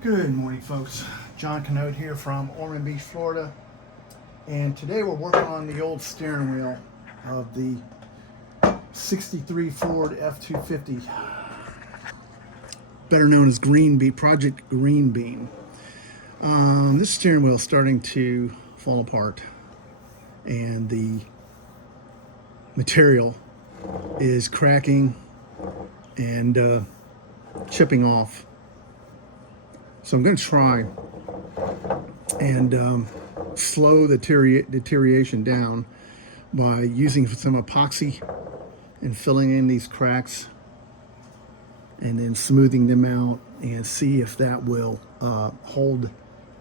Good morning, folks. John Canote here from Ormond Beach, Florida. And today we're working on the old steering wheel of the 63 Ford F-250, better known as Green Bean, Project Green Bean. This steering wheel is starting to fall apart, and the material is cracking and chipping off. So I'm going to try and slow the deterioration down by using some epoxy and filling in these cracks and then smoothing them out, and see if that will hold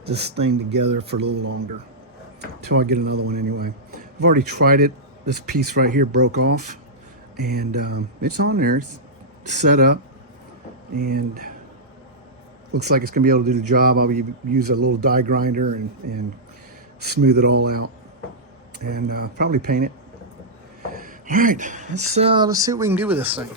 this thing together for a little longer until I get another one. Anyway, I've already tried it. This piece right here broke off, and it's on there. It's set up and looks like it's gonna be able to do the job. I'll use a little die grinder and smooth it all out, and probably paint it. All right, let's see what we can do with this thing.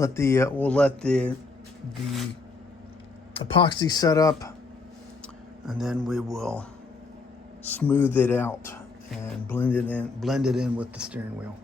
we'll let the epoxy set up, and then we will smooth it out and blend it in with the steering wheel.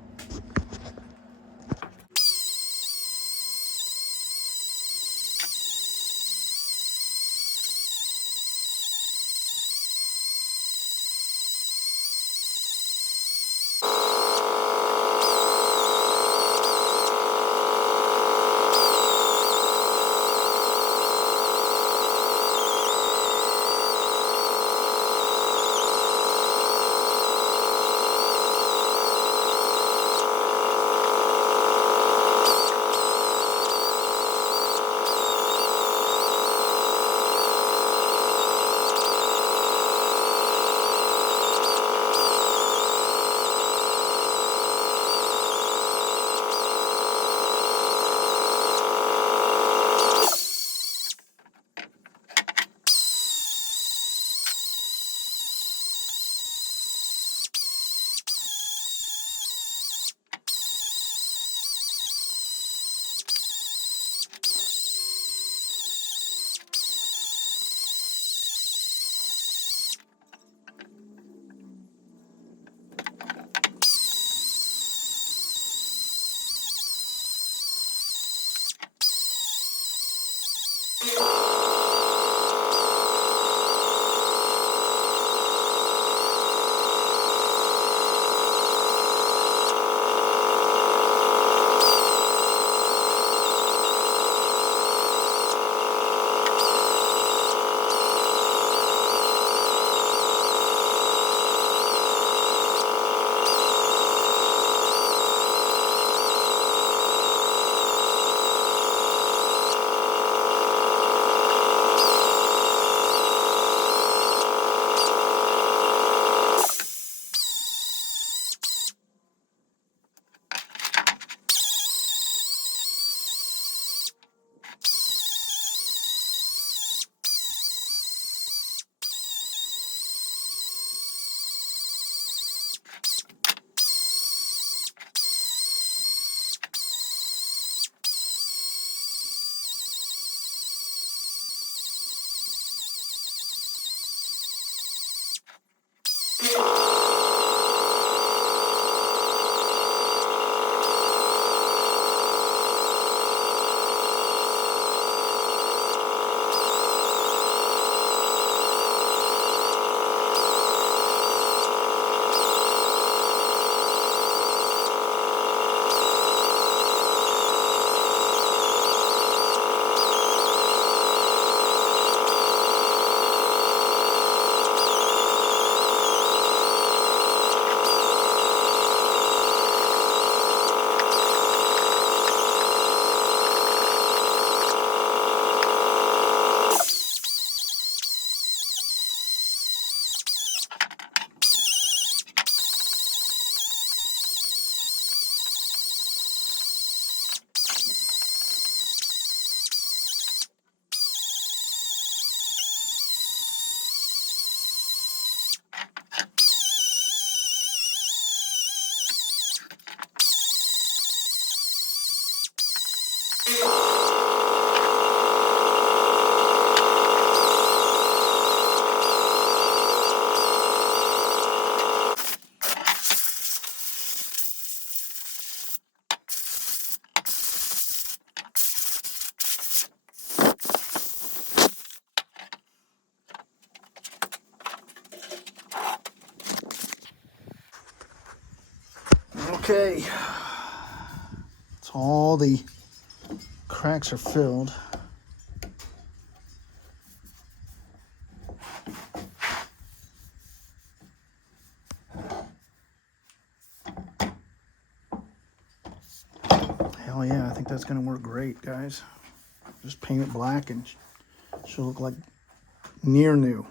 Okay, so all the cracks are filled. Hell yeah, I think that's gonna work great, guys. Just paint it black and she'll look like near new.